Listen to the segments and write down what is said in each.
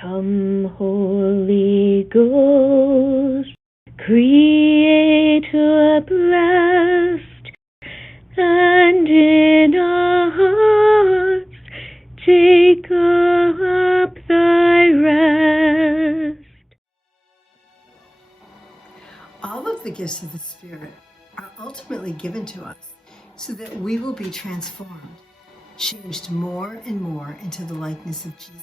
Come, Holy Ghost, Creator blessed, and in our hearts take up thy rest. All of the gifts of the Spirit are ultimately given to us so that we will be transformed, changed more and more into the likeness of Jesus.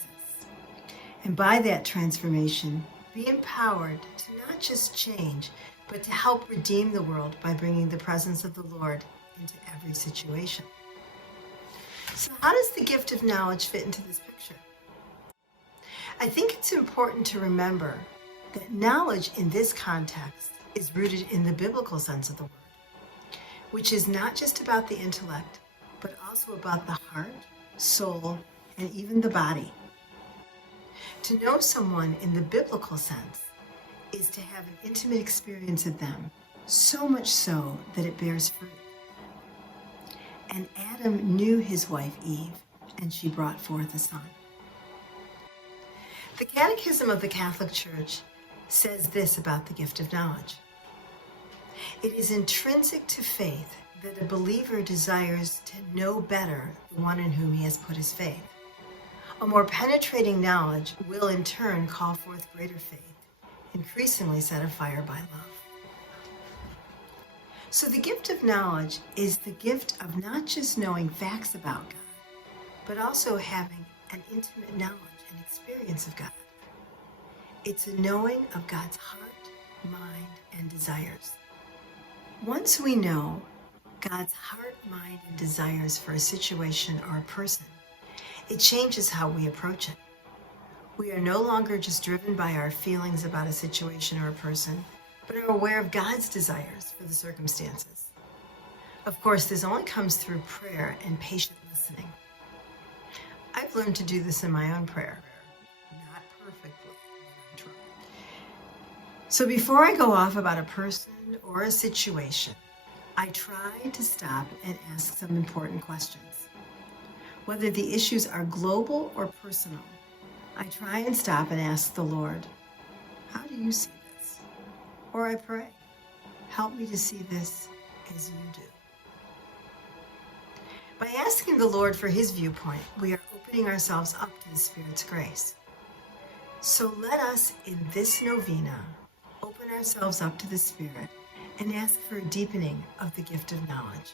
And by that transformation, be empowered to not just change, but to help redeem the world by bringing the presence of the Lord into every situation. So how does the gift of knowledge fit into this picture? I think it's important to remember that knowledge in this context is rooted in the biblical sense of the word, which is not just about the intellect, but also about the heart, soul, and even the body. To know someone in the biblical sense is to have an intimate experience of them, so much so that it bears fruit. And Adam knew his wife Eve, and she brought forth a son. The Catechism of the Catholic Church says this about the gift of knowledge. It is intrinsic to faith that a believer desires to know better the one in whom he has put his faith. A more penetrating knowledge will in turn call forth greater faith, increasingly set afire by love. So the gift of knowledge is the gift of not just knowing facts about God, but also having an intimate knowledge and experience of God. It's a knowing of God's heart, mind, and desires. Once we know God's heart, mind, and desires for a situation or a person, it changes how we approach it. We are no longer just driven by our feelings about a situation or a person, but are aware of God's desires for the circumstances. Of course, this only comes through prayer and patient listening. I've learned to do this in my own prayer. Not perfectly, but I'm trying. So before I go off about a person or a situation, I try to stop and ask some important questions. Whether the issues are global or personal, I try and stop and ask the Lord, how do you see this? Or I pray, help me to see this as you do. By asking the Lord for his viewpoint, we are opening ourselves up to the Spirit's grace. So let us, in this novena, open ourselves up to the Spirit and ask for a deepening of the gift of knowledge.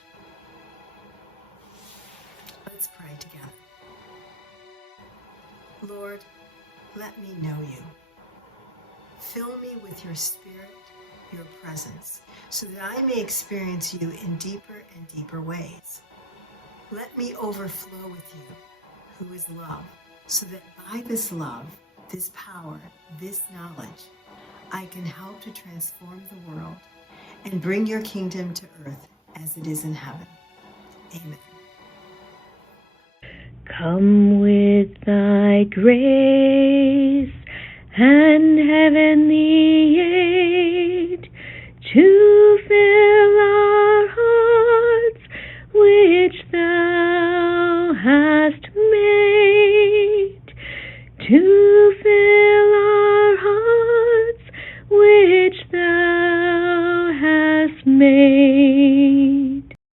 Let's pray together. Lord, let me know you. Fill me with your Spirit, your presence, so that I may experience you in deeper and deeper ways. Let me overflow with you, who is love, so that by this love, this power, this knowledge, I can help to transform the world and bring your kingdom to earth as it is in heaven. Amen. Come with thy grace and heavenly aid to fill our hearts which thou hast made to